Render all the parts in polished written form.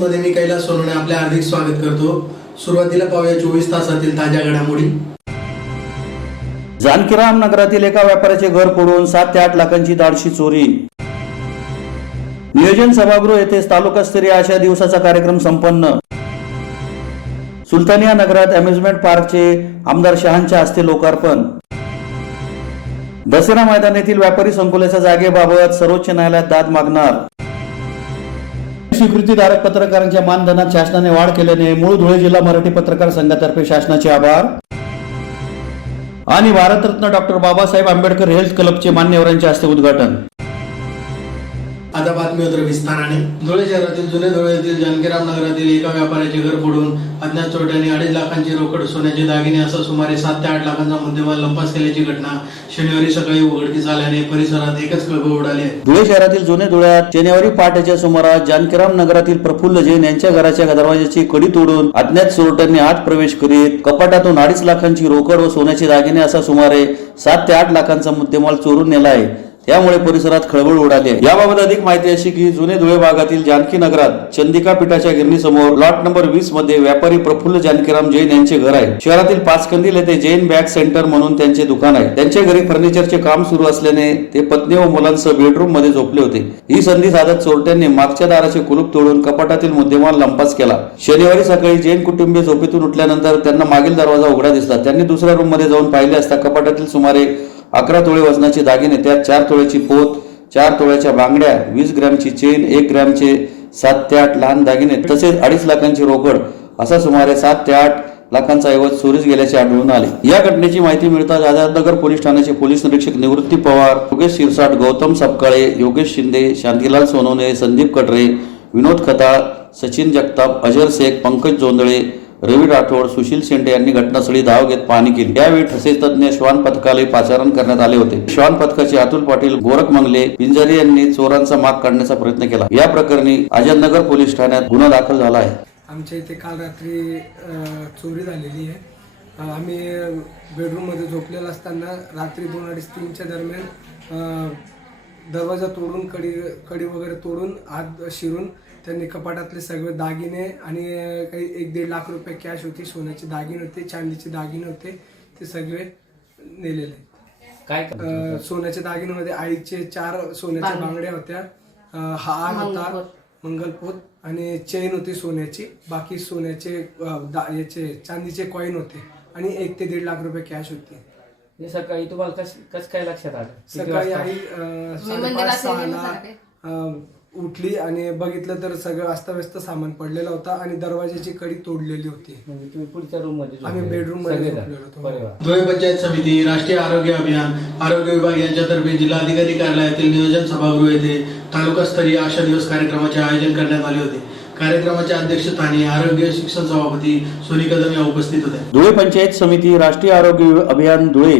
मध्ये मी कैलास सोनवणे आपले हार्दिक स्वागत करतो। सुरुवातीला पाहूया 24 तासातील ताज्या घडामोडी। जानकीराम नगरातील एका व्यापाऱ्याचे घर फोडून 7 ते 8 लाखांची धाडशी चोरी। नियोजन सभागृह येथे तालुकास्तरीय आशा दिवसाचा कार्यक्रम संपन्न। सुलतानिया नगरात अम्युजमेंट पार्कचे आमदार शहांच्या हस्ते लोकार्पण। दसरा मैदान येथील व्यापारी संकुलाच्या जागेबाबत सर्वोच्च न्यायालयात दाद मागणार। स्वीकृतीधारक पत्रकारांच्या मानधनात शासनाने वाढ केल्याने मूळ धुळे जिल्हा मराठी पत्रकार संघातर्फे शासनाचे आभार। आणि भारतरत्न डॉक्टर बाबासाहेब आंबेडकर हेल्थ क्लबचे मान्यवरांच्या हस्ते उद्घाटन। आता बातमीपत्र विस्ताराने। धुळे शहरातील जुने धुळे येथील जानकीराम नगरातील एका व्यापाऱ्याचे घर फोडून अज्ञात चोरट्यांनी 2.5 लाखांची रोकड, सोन्याचे दागिने असा सुमारे 7 ते 8 लाखांचा मुद्देमाल लंपास केल्याची घटना शनिवारी सकाळी उघडकीस आल्याने परिसरात एकच खळबळ उडाली आहे। धुळे शहरातील जुने धुळ्यात शनिवारी पहाटेच्या सुमारास जानकीराम नगरातील प्रफुल्ल जैन यांच्या घराच्या दरवाजाची कडी तोडून अज्ञात चोरट्यांनी आत प्रवेश करीत कपाटातून 2.5 लाखांची रोकड व सोन्याचे दागिने असा सुमारे 7 ते 8 लाखांचा मुद्देमाल चोरून नेला आहे। त्यामुळे परिसरात खळबळ उडाली आहे। याबाबत अधिक माहिती अशी की जुने धुळे भागातील जानकी नगरात चंदिका पीठाच्या गिरणी समोर लॉट नंबर 20 मध्ये व्यापारी प्रफुल्ल जानकीराम जैन यांचे घर आहे। शहरातील पाचकंदील येथे जैन बॅग सेंटर म्हणून त्यांचे दुकान आहे। त्यांच्या घरी फर्निचरचे काम सुरू असल्याने ते पत्नी व मुलांसह बेडरूम मध्ये झोपले होते। ही संधी साधत चोरट्यांनी मागच्या दाराचे कुलूप तोडून कपाटातील मुद्देमाल लंपास केला। शनिवारी सकाळी जैन कुटुंबीय झोपेतून उठल्यानंतर त्यांना मागील दरवाजा उघडा दिसला। त्यांनी दुसऱ्या रूम मध्ये जाऊन पाहिले असता कपाटातील सुमारे 11 तोळे वजनाचे दागिने, त्यात 4 तोळ्याची पोत, 4 तोळ्याच्या बांगड्या, 20 ग्रॅमची चेन, 1 ग्रॅमचे 7 ते 8 लहान दागिने तसेच 2.5 लाखांची रोकड असा सुमारे 7 ते 8 लाखांचा ऐवज चोरीस गेल्याचे आढळून आले। या घटनेची माहिती मिळताच आझादनगर पोलीस ठाण्याचे पोलीस निरीक्षक निवृत्ती पवार, योगेश शिरसाट, गौतम सपकाळे, योगेश शिंदे, शांतीलाल सोनवणे, संदीप कटरे, विनोद खताळ, सचिन जगताप, अजर शेख, पंकज जोंधळे, रवी राठोड, सुशील शेंडे यांनी घटनास्थळी धाव घेत पाहणी केली। यावेळी ठसे तज्ञ श्वान पथकाला पाचारण करण्यात आले होते। श्वान पथकाचे अतुल पाटील, गोरख मंगले, पिंजारी यांनी चोरांचा माग काढण्याचा प्रयत्न केला। या प्रकरणी आझादनगर पोलीस ठाण्यात गुन्हा दाखल झाला आहे। आमच्या इथे काल रात्री चोरी झालेली आहे। आम्ही बेडरूम मध्ये झोपलेला असताना रात्री 2, 2:30, 3च्या दरम्यान दरवाजा तोडून कडी वगैरे तोडून आत शिरून त्यांनी कपाटातले सगळे दागिने आणि काही 1-1.5 लाख रुपये कॅश होती, सोन्याचे दागिने होते, चांदीचे दागिने होते, ते सगळे नेलेले। काय सोन्याच्या दागिन्यामध्ये आईचे 4 सोन्याच्या बांगड्या होत्या, हार होता, मंगलपोत आणि चेन होती सोन्याची, बाकी सोन्याचे याचे चांदीचे कॉईन होते आणि 1 ते 1.5 लाख रुपये कॅश होती। सकाळी तुम्हाला कस काय लक्षात आलं? सकाळी आई 5:30 उठली आणि बघितलं तर सगळं अस्ताव्यस्त सामान पडलेला होता आणि दरवाजाची कडी तोडलेली होती। तुम्ही पुढच्या रूम मध्ये, आम्ही बेडरूम मध्ये झोपलेलो होतो। धुळे पंचायत समिती, राष्ट्रीय आरोग्य अभियान, आरोग्य विभाग यांच्यातर्फे जिल्हाधिकारी कार्यालयातील नियोजन सभागृह येथे तालुकास्तरीय आशा दिवस कार्यक्रमाचे आयोजन करण्यात आले होते। कार्यक्रमाच्या अध्यक्षस्थानी आरोग्य शिक्षण सभापती सोनी कदम या उपस्थित होत्या। धुळे पंचायत समिती, राष्ट्रीय आरोग्य अभियान धुळे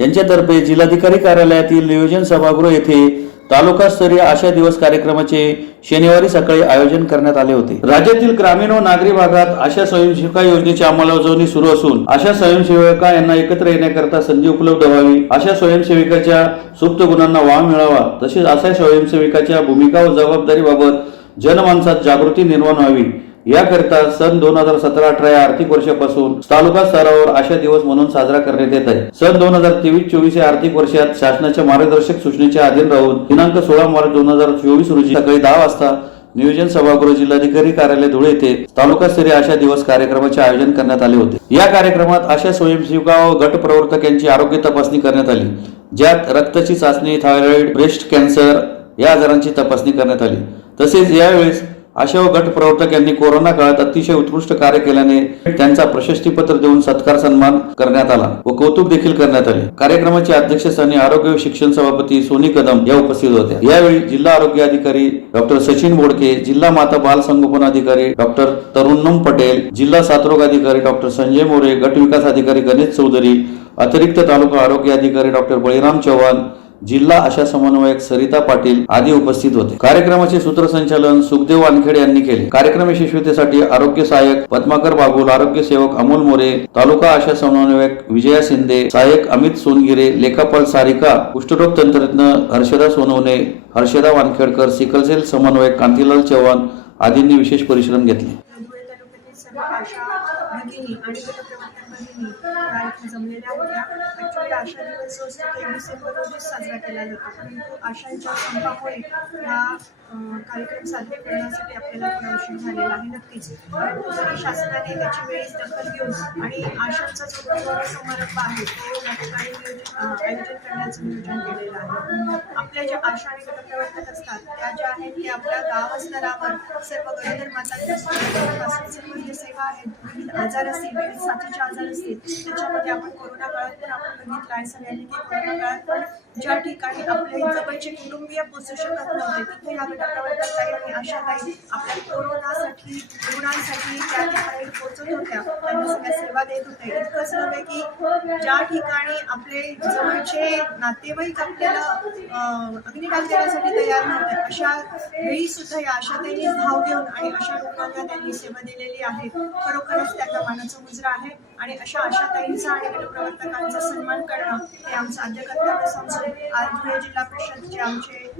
यांच्यातर्फे जिल्हाधिकारी कार्यालयातील नियोजन सभागृह येथे तालुकास्तरीय आशा दिवस कार्यक्रमाचे शनिवारी सकाळी आयोजन करण्यात आले होते। राज्यातील ग्रामीण व नागरी भागात आशा स्वयंसेविका योजनेची अंमलबजावणी सुरू असून आशा स्वयंसेविका यांना एकत्र येण्याकरता संधी उपलब्ध व्हावी, आशा स्वयंसेविकाच्या सुप्त गुणांना वाव मिळावा, तसेच आशा स्वयंसेविकाच्या भूमिका व जबाबदारीबाबत जनमानसात जागृती निर्माण व्हावी याकरिता सन 2017-18 या आर्थिक वर्षापासून तालुका स्तरावर आशा दिवस म्हणून साजरा करण्यात येत आहे। सन 2023-24 या आर्थिक वर्षात शासनाच्या मार्गदर्शक सूचनेच्या अधीन राहून दिनांक 16 मार्च 2024 रोजी सकाळी 10 वाजता नियोजन सभागृह जिल्हाधिकारी कार्यालय धुळे येथे तालुकास्तरीय आशा दिवस कार्यक्रमाचे आयोजन करण्यात आले होते। या कार्यक्रमात आशा स्वयंसेविका व गट प्रवर्तक यांची आरोग्य तपासणी करण्यात आली, ज्यात रक्ताची चाचणी, थायरॉइड, ब्रेस्ट कॅन्सर या आजारांची तपासणी करण्यात आली। तसेच यावेळेस आशा व गट प्रवर्तक यांनी कोरोना काळात अतिशय उत्कृष्ट कार्य केल्याने त्यांचा प्रशस्तीपत्र देऊन सत्कार सन्मान करण्यात आला व कौतुक देखील करण्यात आले। कार्यक्रमाच्या अध्यक्षस्थानी आरोग्य व शिक्षण सभापती सोनी कदम या उपस्थित होत्या। यावेळी जिल्हा आरोग्य अधिकारी डॉक्टर सचिन बोडके, जिल्हा माता बाल संगोपन अधिकारी डॉक्टर तरुणम पटेल, जिल्हा साथरोग अधिकारी डॉक्टर संजय मोरे, गट विकास अधिकारी गणेश चौधरी, अतिरिक्त तालुका आरोग्य अधिकारी डॉक्टर बळीराम चव्हाण, जिल्हा आशा समन्वयक सरिता पाटील आदी उपस्थित होते। कार्यक्रमाचे सूत्रसंचालन सुखदेव वानखेडे यांनी केले। कार्यक्रम यशस्वीतेसाठी आरोग्य सहाय्यक पद्माकर बागुल, आरोग्य सेवक अमोल मोरे, तालुका आशा समन्वयक विजया शिंदे, सहाय्यक अमित सोनगिरे, लेखापाल सारिका, कुष्ठरोग तंत्रज्ञ हर्षदा सोनवणे, हर्षदा वानखेडकर, सिकलसेल समन्वयक कांतीलाल चव्हाण आदींनी विशेष परिश्रम घेतले. धुळे तालुक्यातील सर्व आशा भगिनी आणि गटप्रवर्तक भगिनी या इथे जमलेल्या होत्या. ॲक्च्युली आशा दिवस जो असतो तो डिसेंबर रोजीच साजरा केला जातो, परंतु आशांच्या संपामुळे हा कार्यक्रम साध्य करण्यासाठी आपल्याला थोडा उशीर झालेला आहे नक्कीच. परंतु तरी शासनाने त्याची वेळीच दखल घेऊन आणि आशांचा जो गुरुवार समारंभ आहे तो या ठिकाणी आयोजन करण्याचं नियोजन केलेलं आहे. आपल्या ज्या आशा आणि गटप्रवर्तक असतात त्या ज्या आहेत त्या आपल्या गाव स्तरावर सर्व गरोदर मातांच्या सुरक्षेपासून सर्व जे सेवा आहेत, विविध आजार असतील, विविध साथीचे आजार असतील, त्याच्यामध्ये आपण कोरोना काळात पण आपण बघितलं आहे सगळ्यांनी की कोरोना काळात पण ज्या ठिकाणी आपले जवळचे कुटुंबीय पोचू शकत नव्हते तिथे ह्या गटप्रवर्तकताई आणि आशाताई आपल्या कोरोनासाठी रुग्णांसाठी त्या ठिकाणी पोचत होत्या, त्यांना सगळ्या सेवा देत होत्या. इतकंच नव्हे की ज्या ठिकाणी आपले जवळचे नातेवाईक आपल्याला अग्निदान देण्यासाठी तयार नव्हते अशा वेळी सुद्धा या आशाताईंनी धाव देऊन आणि अशा लोकांना त्यांनी सेवा दिलेली आहे. खरोखरच त्यांना मानाचा मुजरा आहे आणि अशा आशाताईंचा आणि गटप्रवर्तकांचा सन्मान करणं हे आमचं आद्य कर्तव्य समजून आज धुळे जिल्हा परिषदचे आमचे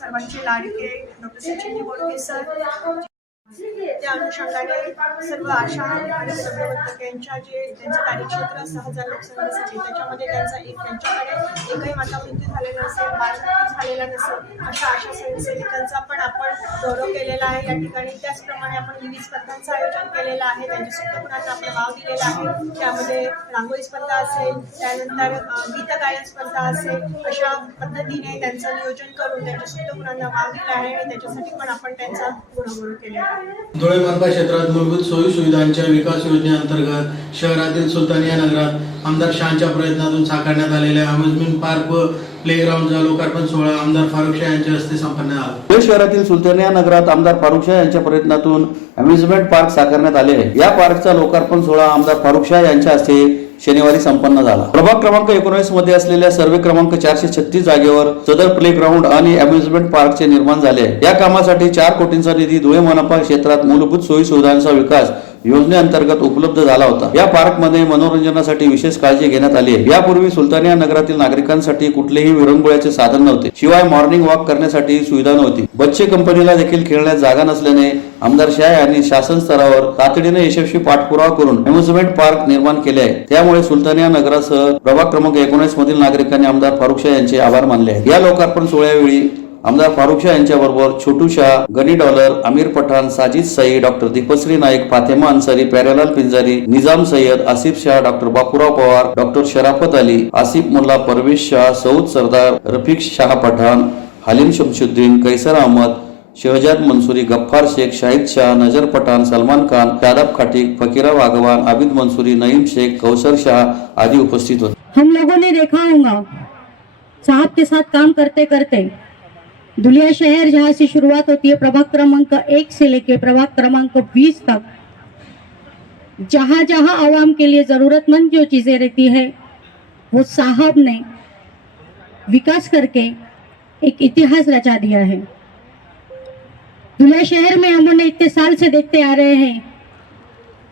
सर्वांचे लाडके डॉक्टर सचिनजी बोडके सर त्या अनुषंगाने सर्व आशा आणि गटप्रवर्तक यांच्या जे त्यांचं कार्यक्षेत्र 6,000 लोकसंख्येसाठी त्याच्यामध्ये त्यांच्याकडे एकही माता मृत्यू झालेला नसेल, बालमृत्यू झालेला नसेल अशा आशा स्वयंसेविकांचा पण आपण गौरव केलेला आहे या ठिकाणी. त्याचप्रमाणे आपण विविध स्पर्धांचं आयोजन केलेलं आहे, त्यांच्या सुप्तगुणांना आपलं वाव दिलेला आहे. त्यामध्ये रांगोळी स्पर्धा असेल, त्यानंतर गीत गायन स्पर्धा असेल, अशा पद्धतीने त्यांचं नियोजन करून त्यांच्या सुप्तगुणांना वाव दिला आहे आणि त्याच्यासाठी पण आपण त्यांचा गुणगौरव केलेला आहे. धुळे मनपा क्षेत्रात मूलभूत सोयी सुविधांच्या विकास योजनेअंतर्गत शहरातील सुलतानिया नगरात आमदार शहांच्या प्रयत्नातून साकारण्यात आलेल्या अम्युजमेंट पार्क व प्लेग्राऊंडचा लोकार्पण सोहळा आमदार फारुख शाह यांच्या हस्ते संपन्न झाला. धुळे शहरातील सुलतानिया नगरात आमदार फारुख शाह यांच्या प्रयत्नातून अम्युजमेंट पार्क साकारण्यात आले आहे. या पार्कचा लोकार्पण सोहळा आमदार फारुख शाह यांच्या हस्ते शनिवारी संपन्न झाला. प्रभाग क्रमांक 19 मध्ये असलेल्या सर्वे क्रमांक 436 जागेवर सदर प्ले ग्राउंड आणि अम्युजमेंट पार्कचे निर्माण झाले आहे. या कामासाठी 4 कोटींचा निधी धुळे मनपा क्षेत्रात मूलभूत सोयी सुविधांचा विकास योजनेअंतर्गत उपलब्ध झाला होता. या पार्कमध्ये मनोरंजनासाठी विशेष काळजी घेण्यात आली आहे. यापूर्वी सुलतानिया नगरातील नागरिकांसाठी कुठलेही विरंगुळ्याचे साधन नव्हते, शिवाय मॉर्निंग वॉक करण्यासाठी सुविधा नव्हती. बच्चे कंपनीला देखील खेळण्यास जागा नसल्याने आमदार शाह यांनी शासन स्तरावर तातडीने यशस्वी पाठपुरावा करून अम्युजमेंट पार्क निर्माण केले आहे. त्यामुळे सुलतानिया नगरासह प्रभाग क्रमांक 19 मधील नागरिकांनी आमदार फारुख शाह यांचे आभार मानले आहेत. या लोकार्पण सोहळ्यावेळी आमदार फारुख शाह यांच्याबरोबर Chhotu Shah, Gani Dollar, Aamir Pathan, Sajid Sai, doctor Deepshri Naik, Fatema Ansari, Pyarelal Pinjari, Nizam Sayyad, Asif Shah, doctor Bapurao Pawar, doctor Sharafat Ali, Asif Mulla, Parvesh Shah, Saud सरदार, रफिक शाह पठाण, हालिम शमशुद्दीन, कैसर अहमद, शहजाद मंसूरी, गफ्फार शेख, शाहिद शाह, नजर पठाण, सलमान खान, शादाब खाटिक, फकीरा वागवान, आबिद मंसूरी, नईम शेख, कौसर शाह आदि उपस्थित होते. हम लोगों ने देखा होगा साहब के साथ काम करते करते धुलिया शहर जहाँ से शुरुआत होती है प्रभाग क्रमांक 1 से लेके प्रभाग क्रमांक 20 तक, जहाँ जहाँ आवाम के लिए जरूरतमंद जो चीजें रहती है वो साहब ने विकास करके एक इतिहास रचा दिया है. धुलिया शहर में हमने इतने साल से देखते आ रहे हैं,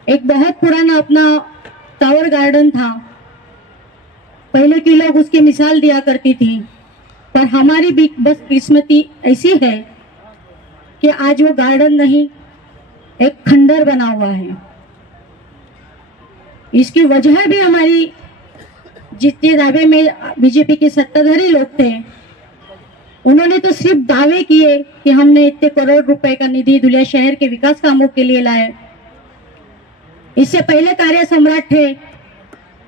एक बहुत पुराना अपना टावर गार्डन था. पहले की लोग उसकी मिसाल दिया करती थी, पर हमारी भी बस किस्मती ऐसी है कि आज वो गार्डन नहीं, एक खंडर बना हुआ है. इसकी वजह भी हमारी जितने दावे में बीजेपी के सत्ताधारी लोग थे उन्होंने तो सिर्फ दावे किए कि हमने इतने करोड़ रुपए का निधि धुलिया शहर के विकास कामों के लिए लाए. इससे पहले कार्य सम्राट थे,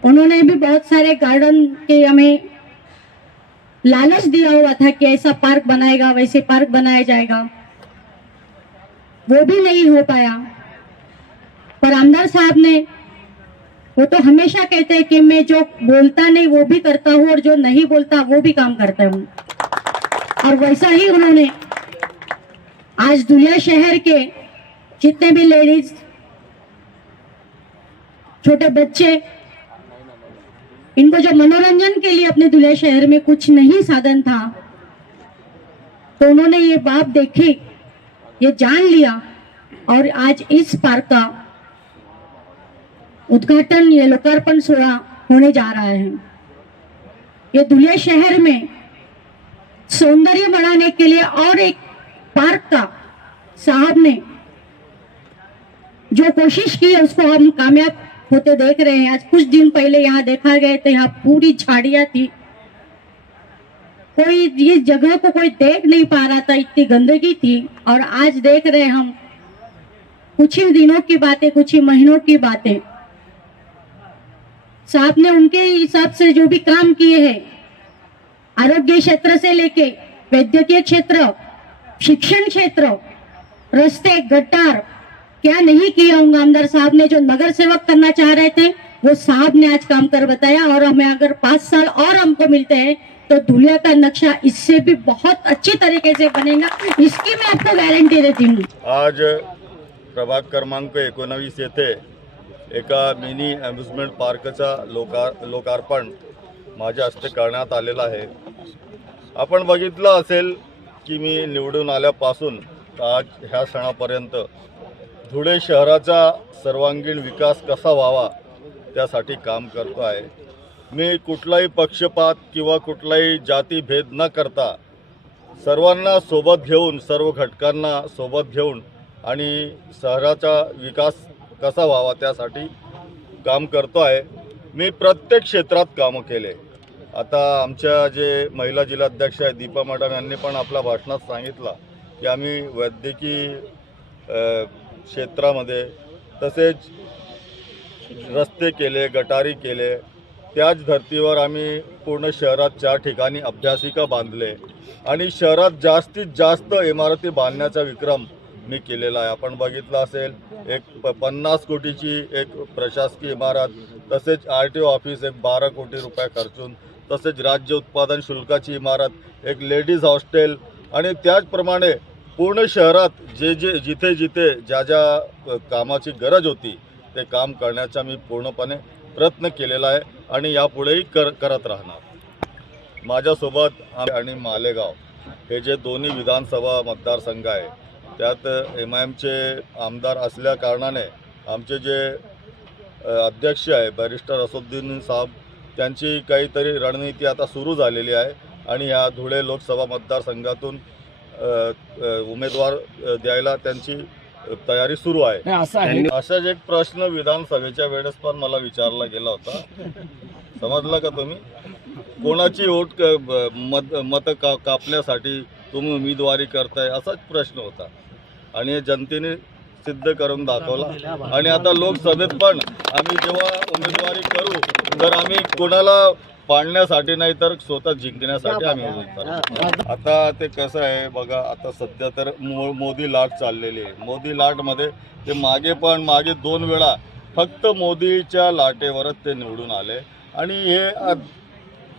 उन्होंने भी बहुत सारे गार्डन के हमें लालच दिया हुआ था कि ऐसा पार्क बनाएगा, वैसे पार्क बनाया जाएगा. वो भी नहीं हो पाया. पर आमदार साहब ने, वो तो हमेशा कहते हैं कि मैं जो बोलता नहीं वो भी करता हूँ और जो नहीं बोलता वो भी काम करता हूँ, और वैसा ही उन्होंने आज धुलिया शहर के जितने भी लेडीज, छोटे बच्चे, इनको जो मनोरंजन के लिए अपने धुलिया शहर में कुछ नहीं साधन था, तो उन्होंने ये बात देखी, ये जान लिया और आज इस पार्क का उद्घाटन, ये लोकार्पण सोहळा होने जा रहा है. ये धुलिया शहर में सौंदर्य बढ़ाने के लिए और एक पार्क का साहब ने जो कोशिश की है उसको हम कामयाब होते देख रहे हैं। आज कुछ दिन पहले यहाँ देखा गया तो यहाँ पूरी झाड़ियां थी, कोई ये जगह को कोई देख नहीं पा रहा था, इतनी गंदगी थी। और आज देख रहे हैं हम, कुछ ही दिनों की बातें, कुछ ही महीनों की बातें, साहब ने उनके हिसाब से जो भी काम किए हैं, आरोग्य क्षेत्र से लेके वैद्यकीय क्षेत्र, शिक्षण क्षेत्र, रास्ते, गटार, क्या नहीं किया होंगे आमदार साहब ने। जो नगर सेवक करना चाह रहे थे वो साहब ने आज काम कर बताया। और हमें अगर 5 साल और हमको मिलते हैं तो धुलिया का नक्शा इससे भी बहुत अच्छी तरीके से बनेगा, इसकी मैं आपको गारंटी देती हूँ। आज प्रभाग क्रमांक 19 येथे एका मिनी अम्युजमेंट पार्कचा लोकार्पण माझ्या हस्ते करण्यात आलेला आहे। आपण बघितलं असेल की मी निवडून आल्यापासून आज ह्या क्षणापर्यंत धुळे शहराचा सर्वांगीण विकास कसा व्हावा त्यासाठी काम करतो आहे। मी कुठलाही पक्षपात किंवा कुठलाही जातीभेद न करता सर्वांना सोबत घेऊन, सर्व घटकांना सोबत घेऊन आणि शहराचा विकास कसा व्हावा त्यासाठी काम करतो आहे। मी प्रत्येक क्षेत्रात कामं केले। आता आमच्या जे महिला जिल्हाध्यक्ष आहेत दीपा मॅडम यांनी पण आपल्या भाषणात सांगितलं की आम्ही वैद्यकीय क्षेत्रामध्ये तसेच रस्ते केले, गटारी केले। त्याच धर्तीवर आम्ही पूर्ण शहरात 4 ठिकाणी अभ्यासिका बांधले आणि शहरात जास्तीत जास्त इमारती बांधण्याचा विक्रम मी केलेला आहे। आपण बघितलं असेल 50 कोटीची एक प्रशासकीय इमारत, तसेच RTO ऑफिस 12 कोटी रुपये खर्चून, तसेच राज्य उत्पादन शुल्काची इमारत, एक लेडीज हॉस्टेल आणि त्याचप्रमाणे पूर्ण शहरात जिथे ज्या कामाची गरज होती ते काम करण्याचा मी पूर्णपणे प्रयत्न केलेला आहे आणि यापुढेही करत राहणार। माझ्यासोबत आणि मालेगाव हे जे दोन्ही विधानसभा मतदारसंघ आहे त्यात MIMचे आमदार असल्या कारणाने आमचे जे अध्यक्ष आहे बॅरिस्टर असदुद्दीन साहेब त्यांची काहीतरी रणनीती आता सुरू झालेली आहे आणि या धुळे लोकसभा मतदारसंघातून उमेदवार द्यायला त्यांची तयारी सुरू आहे। असाच एक प्रश्न विधानसभेच्या वेळेस पण मला विचारला गेला होता, समजलं का तुम्ही? कोणाची वोट मत कापण्यासाठी तुम्ही उमेदवारी करताय असाच प्रश्न होता आणि जनतेने सिद्ध करून दाखवला। आणि आता लोकसभेत पण आम्ही जेव्हा उमेदवारी करू तर आम्ही कोणाला पाडण्यासाठी नाही तर स्वतः जिंकण्यासाठी आम्ही उमेदवार। आता ते कसं आहे बघा, आता सध्या तर मोदी लाट चाललेली आहे। मोदी लाटमध्ये ते मागे 2 वेळा फक्त मोदीच्या लाटेवरच ते निवडून आले आणि हे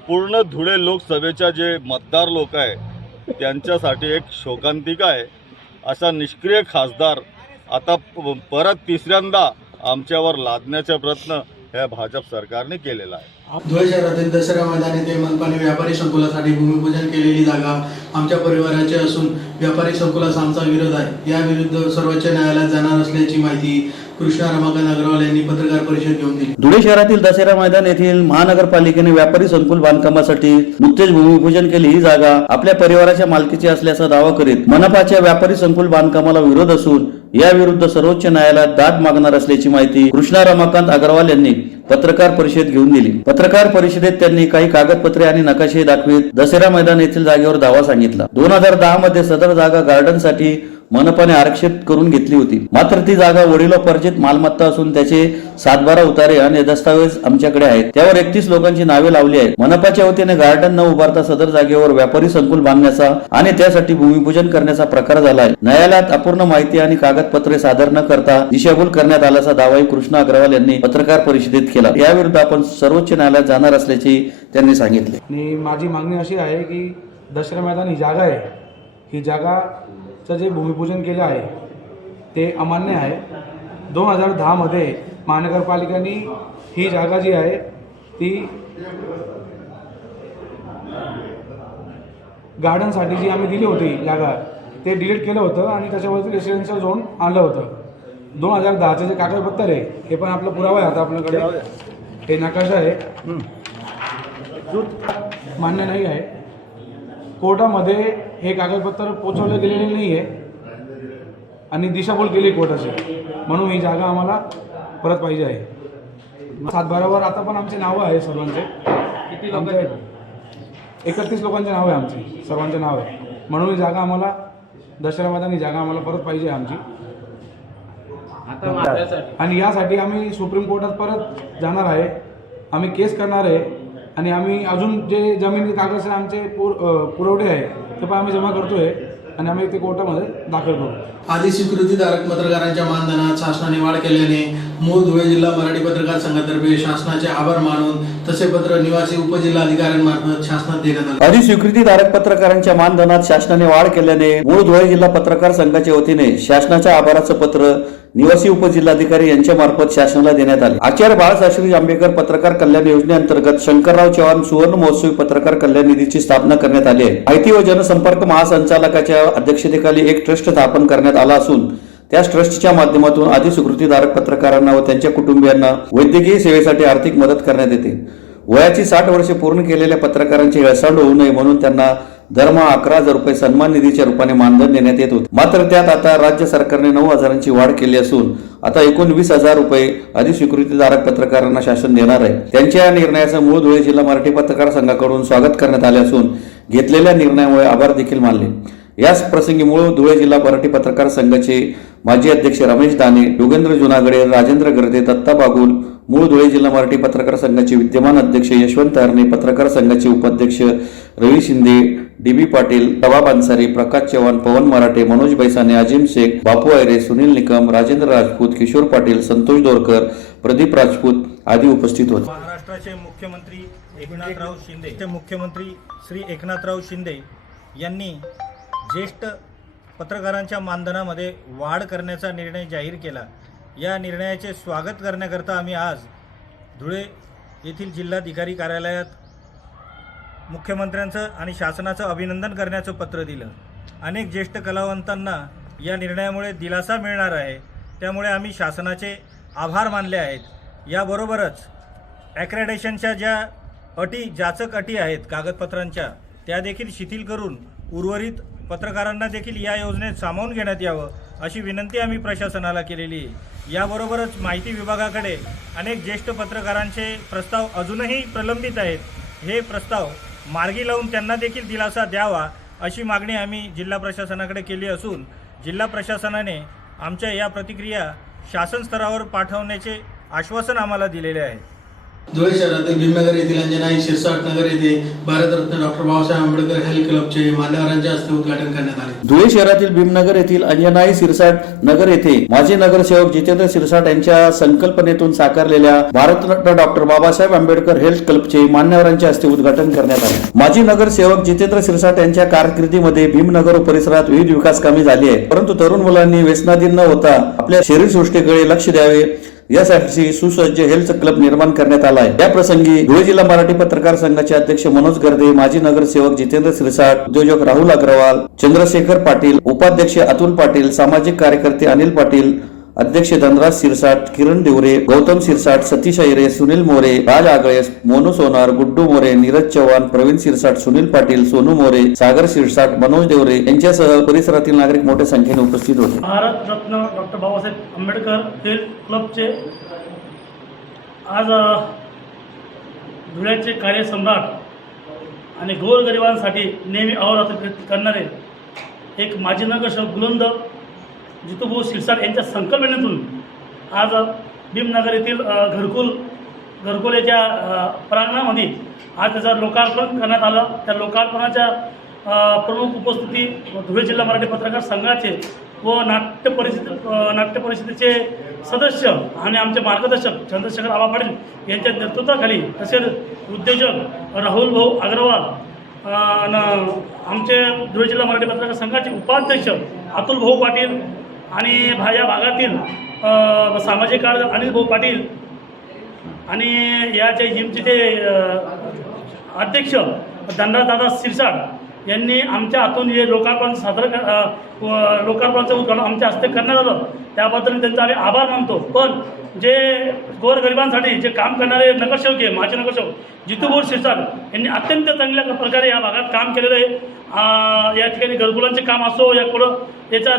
पूर्ण धुळे लोकसभेच्या जे मतदार लोक आहे त्यांच्यासाठी एक शोकांतिका आहे। असा निष्क्रिय खासदार आता परत 3ऱ्यांदा आमच्यावर लादण्याचा प्रयत्न ह्या भाजप सरकारने केलेला आहे। धुळे शहरातील दसरा मैदान येथे मनपाने व्यापारी संकुलासाठी भूमिपूजन केलेली जागा आमच्या परिवाराची असून व्यापारी संकुलास आमचा विरोध आहे। या विरुद्ध सर्वोच्च न्यायालयात जाणार असल्याची माहिती कृष्णा रमाकांत अग्रवाल यांनी पत्रकार परिषद घेऊन दिली। धुळे शहरातील दसरा मैदान येथील महानगरपालिकेने व्यापारी संकुल बांधकामासाठी नुकतेच भूमिपूजन केले। ही जागा आपल्या परिवाराच्या मालकीची असल्याचा दावा करीत मनपाच्या व्यापारी संकुल बांधकामाला विरोध असून या विरुद्ध सर्वोच्च न्यायालयात दाद मागणार असल्याची माहिती कृष्णा रमाकांत अग्रवाल यांनी पत्रकार परिषद घेऊन दिली। पत्रकार परिषदेत त्यांनी काही कागदपत्रे आणि नकाशे दाखवित दसरा मैदान येथील जागेवर दावा सांगितला। 2010 मध्ये सदर जागा गार्डनसाठी मनपाने आरक्षित करून घेतली होती, मात्र ती जागा वडिलोपार्जित मालमत्ता असून त्याचे 7/12 उतारे आणि दस्तावेज आमच्याकडे आहेत। त्यावर 31 लोकांची नावे लावली आहेत। मनपाच्या वतीने गार्डन न उभारता सदर जागेवर व्यापारी संकुल बांधण्याचा आणि त्यासाठी भूमिपूजन करण्याचा प्रकार झाला आहे। न्यायालयात अपूर्ण माहिती आणि कागदपत्रे सादर न करता दिशाभूल करण्यात आल्याचा दावाही कृष्णा अग्रवाल यांनी पत्रकार परिषदेत केला। याविरुद्ध आपण सर्वोच्च न्यायालयात जाणार असल्याचे त्यांनी सांगितले। आणि माझी मागणी अशी आहे की दसरा मैदान ही जागा आहे, ही जागाचं जे भूमिपूजन केलं आहे ते अमान्य आहे। 2010 मध्ये महानगरपालिकेने ही जागा जी आहे ती गार्डनसाठी जी आम्ही दिली होती जागा ते डिलीट केलं होतं आणि त्याच्यावरती रेसिडेन्शियल झोन आणलं होतं। 2010चे जे कागदपत्र आहे हे पण आपला पुरावा आहे आता आपल्याकडे, हे नकाशा आहे, मान्य नाही आहे। कोर्टामध्ये हे कागदपत्र पोचवले गेलेले नाही आहे आणि दिशाभूल केली कोर्टाची, म्हणून ही जागा आम्हाला परत पाहिजे आहे. 7/12वर आता पण आमचे नावं आहे सर्वांचे. किती लोकांचे? 31 लोकांचे नाव आहे, आमचे सर्वांचे नाव आहे. म्हणून ही जागा आम्हाला दशहरा मैदान ही जागा आम्हाला परत पाहिजे आहे आमची. आता माझ्यासाठी आणि यासाठी आम्ही सुप्रीम कोर्टात परत जाणार आहे, आम्ही केस करणार आहे. आणि आम्ही अजून जे जमिनी कागद आमचे पुरवठे आहे ते पण आम्ही जमा करतोय आणि आम्ही ते कोर्टामध्ये दाखल करू. आदी स्वीकृतीधारक पत्रकारांच्या मानधनात शासनाने वाढ केल्याने मूळ धुळे जिल्हा मराठी पत्रकार संघातर्फे शासनाचे आभार मानून तसे पत्र निवासी उपजिल्हाधिकाऱ्यांमार्फत शासनात देण्यात आले. आदी स्वीकृतीधारक पत्रकारांच्या मानधनात शासनाने वाढ केल्याने मूळ धुळे जिल्हा पत्रकार संघाच्या वतीने शासनाच्या आभाराचं पत्र निवासी उपजिल्हाधिकारी यांच्या मार्फत शासनाला देण्यात आले. आचार्य बाळासाहेब आंबेडकर पत्रकार कल्याण योजनेअंतर्गत शंकरराव चव्हाण सुवर्ण महोत्सवी पत्रकार कल्याण निधीची स्थापना करण्यात आली आहे. माहिती व जनसंपर्क महासंचालकाच्या अध्यक्षतेखाली एक ट्रस्ट स्थापन करण्यात आला असून त्याच ट्रस्टच्या माध्यमातून आदी स्वीकृतीधारक पत्रकारांना व त्यांच्या कुटुंबियांना वैद्यकीय सेवेसाठी आर्थिक मदत करण्यात येते. वयाची 60 वर्षे पूर्ण केलेल्या पत्रकारांची हेळसांड होऊ नये म्हणून त्यांना दरमहा 11,000 रुपये सन्मान निधीच्या रूपाने मानधन देण्यात येत होते. मात्र त्यात आता राज्य सरकारने 9,000ची वाढ केली असून आता एकूण 20,000 रुपये आदी स्वीकृतीधारक पत्रकारांना शासन देणार आहे. त्यांच्या या निर्णयाचं मूळ धुळे जिल्हा मराठी पत्रकार संघाकडून स्वागत करण्यात आले असून घेतलेल्या निर्णयामुळे आभार देखील मानले. याच प्रसंगी मूळ धुळे जिल्हा मराठी पत्रकार संघाचे माजी अध्यक्ष रमेश दाने, योगेंद्र जुनागडे, राजेंद्र गर्दे, दत्ता बागुल, मूळ धुळे जिल्हा मराठी पत्रकार संघाचे विद्यमान अध्यक्ष यशवंत हरणे, पत्रकार संघाचे उपाध्यक्ष रवी शिंदे, डी.बी. पाटील, तवाब अन्सारी, प्रकाश चव्हाण, पवन मराठे, मनोज बैसाने, अजिम शेख, बापू आयरे, सुनील निकम, राजेंद्र राजपूत, किशोर पाटील, संतोष दोरकर, प्रदीप राजपूत आदी उपस्थित होते. महाराष्ट्राचे मुख्यमंत्री श्री एकनाथराव शिंदे यांनी ज्येष्ठ पत्रकारांच्या मानधनामध्ये वाढ करण्याचा निर्णय जाहीर केला. या निर्णयाचे स्वागत करण्याकरता आम्ही आज धुळे येथील जिल्हाधिकारी कार्यालयात मुख्यमंत्र्यांचं आणि शासनाचं अभिनंदन करण्याचं पत्र दिलं. अनेक ज्येष्ठ कलावंतांना या निर्णयामुळे दिलासा मिळणार आहे, त्यामुळे आम्ही शासनाचे आभार मानले आहेत. याबरोबरच ॲक्रेडेशनच्या ज्या जाचक अटी आहेत कागदपत्रांच्या त्या देखील शिथिल करून उर्वरित पत्रकारांना देखील या योजनेत सामावून घेण्यात यावं अशी विनंती आम्ही प्रशासनाला केलेली आहे. याबरोबरच माहिती विभागाकडे अनेक ज्येष्ठ पत्रकारांचे प्रस्ताव अजूनही प्रलंबित आहेत. हे प्रस्ताव मार्गी लावून त्यांना देखील दिलासा द्यावा अशी मागणी आम्ही जिल्हा प्रशासनाकडे केली असून जिल्हा प्रशासनाने आमच्या या प्रतिक्रिया शासन स्तरावर पाठवण्याचे आश्वासन आम्हाला दिलेले आहे. धुळे शहरातील भीमनगर येथील अंजनाई शिरसाट नगर येथे भारतरत्न डॉक्टर बाबासाहेब आंबेडकर हेल्थ क्लबचे मान्यवरांच्या हस्ते उद्घाटन करण्यात आले. धुळे शहरातील भीमनगर येथील अंजनाई शिरसाट नगर येथे माजी नगरसेवक जितेंद्र शिरसाट यांच्या संकल्पनेतून साकारलेल्या भारतरत्न डॉक्टर बाबासाहेब आंबेडकर हेल्थ क्लबचे मान्यवरांच्या हस्ते उद्घाटन करण्यात आले. माजी नगरसेवक जितेंद्र शिरसाट यांच्या कारकिर्दीमध्ये भीमनगर व परिसरात विविध विकास कामे झाली आहेत, परंतु तरुण मुलांनी व्यसनाधीन न होता आपल्या शरीरसृष्टीकडे लक्ष द्यावे यासाठी सुसज्ज हेल्थ क्लब निर्माण करण्यात आला आहे. या प्रसंगी धुळे जिल्हा मराठी पत्रकार संघाचे अध्यक्ष मनोज गर्दे, माजी नगरसेवक जितेंद्र शिरसाट, उद्योजक राहुल अग्रवाल, चंद्रशेखर पाटील, उपाध्यक्ष अतुल पाटील, सामाजिक कार्यकर्ते अनिल पाटील, अध्यक्ष धनराज शिरसाट, किरण देवरे, गौतम शिरसाट, सतीश अहिरे, सुनील मोरे, राज आगळे, मोनू सोनार, गुड्डू मोरे, नीरज चव्हाण, प्रवीण शिरसाट, सुनील पाटील, सोनू मोरे, सागर शिरसाट, मनोज देवरे यांच्यासह परिसरातील नागरिक मोठ्या संख्येने उपस्थित होते. भारतरत्न डॉक्टर बाबासाहेब आंबेडकर हेल्थ क्लबचे आज धुळ्याचे कार्यसम्राट आणि गोरगरिबांसाठी नेहमी अहोरात्र प्रयत्न करणारे एक माजी नगरसेवक बुलंद जितूभाऊ शिरसाट यांच्या संकल्पनेतून आज भीमनगर येथील घरकुलेच्या प्रांगणामध्ये आज त्याचं लोकार्पण करण्यात आलं. त्या लोकार्पणाच्या प्रमुख उपस्थिती धुळे जिल्हा मराठी पत्रकार संघाचे व नाट्य परिषदेचे सदस्य आणि आमचे मार्गदर्शक चंद्रशेखर आबा पाटील यांच्या नेतृत्वाखाली तसेच उद्योजक राहुल भाऊ अग्रवाल आमचे धुळे जिल्हा मराठी पत्रकार संघाचे उपाध्यक्ष अतुल भाऊ पाटील आणि या भागातील सामाजिक कार्य अनिल भाऊ पाटील आणि याचे जिमचे ते अध्यक्ष धनराजदादा शिरसाट यांनी आमच्या हातून हे लोकार्पणाचं उद्घाटन आमच्या हस्ते करण्यात आलं. त्याबद्दल त्यांचा आम्ही आभार मानतो. पण जे गोरगरिबांसाठी जे काम करणारे नगरसेवक आहे, माजी नगरसेवक जितूभाऊ शिरसाट यांनी अत्यंत चांगल्या प्रकारे या भागात काम केलेलं आहे या ठिकाणी घरकुलांचे काम असो या पुढं याच्या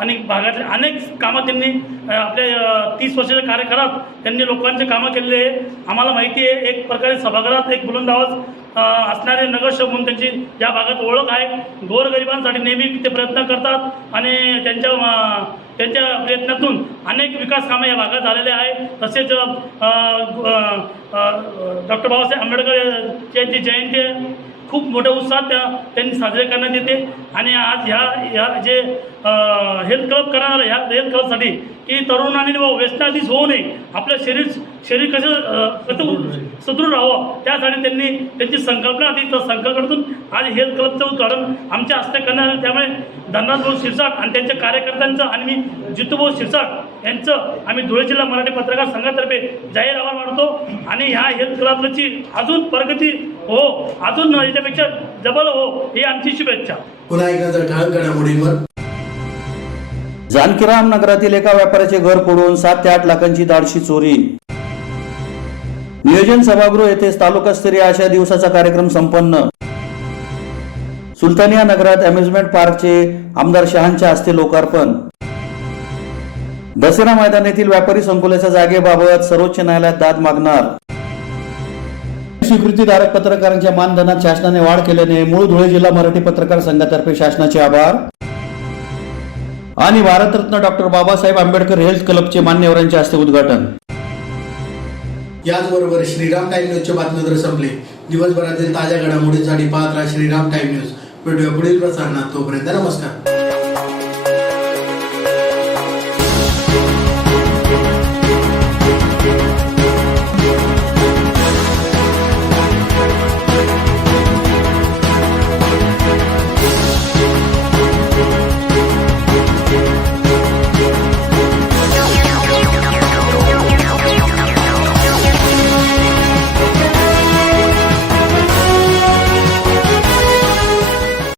अनेक भागातले अनेक कामं त्यांनी आपल्या 30 वर्षाच्या कार्यकाळात त्यांनी लोकांचे कामं केलेले आहे. आम्हाला माहिती आहे एक प्रकारे सभागृहात एक बुलंद आवाज असणारे नगरसेवक म्हणून त्यांची या भागात ओळख आहे. गोरगरिबांसाठी नेहमी ते प्रयत्न करतात आणि त्यांच्या प्रयत्नातून अनेक विकास कामं या भागात झालेले आहे. तसेच डॉक्टर बाबासाहेब आंबेडकर यांची जयंती आहे खूप मोठ्या उत्साहात त्यांनी साजरे करण्यात येते. आणि आज ह्या जे हेल्थ क्लब करणार ह्या हेल्थ क्लबसाठी की तरुणांनी व्यसनाधीश होऊ नये, आपलं शरीर कसं सुदृढ राहावं त्यासाठी त्यांनी त्यांची संकल्पना होती. तर संकल्पनेतून आज हेल्थ क्लबचं उद्घाटन आमच्या हस्ते करण्यात आलं. त्यामुळे धनराज भाऊ शिरसाट आणि त्यांच्या कार्यकर्त्यांचं आणि मी जितूभाऊ शिरसाट यांचं आम्ही धुळे जिल्हा मराठी पत्रकार संघातर्फे जाहीर आभार मानतो. आणि ह्या हेल्थ क्लबची अजून प्रगती हो, अजून याच्यापेक्षा जबल हो ही आमची शुभेच्छा. पुन्हा एकदा ठळक घडामोडींवर. जानकीराम नगरातील एका व्यापाऱ्याचे घर फोडून 7 ते 8 लाखांची धाडशी चोरी. नियोजन सभागृह येथे तालुकास्तरीय आशा दिवसाचा कार्यक्रम संपन्न. सुलतानिया नगरात अम्युजमेंट पार्कचे आमदार शहांच्या हस्ते लोकार्पण. दसरा मैदान येथील व्यापारी संकुलाच्या जागेबाबत सर्वोच्च न्यायालयात दाद मागणार. स्वीकृतीधारक पत्रकारांच्या मानधनात शासनाने वाढ केल्याने मूळ धुळे जिल्हा मराठी पत्रकार संघातर्फे शासनाचे आभार. आणि भारतरत्न डॉक्टर बाबासाहेब आंबेडकर हेल्थ क्लबचे मान्यवरांच्या हस्ते उद्घाटन. याचबरोबर श्रीराम टाइम न्यूजचे बातमीपत्र संपले. दिवसभरातील ताज्या घडामोडींसाठी पाहत राहा श्रीराम टाइम न्यूज. भेटूया पुढील प्रसारणात. तोपर्यंत नमस्कार.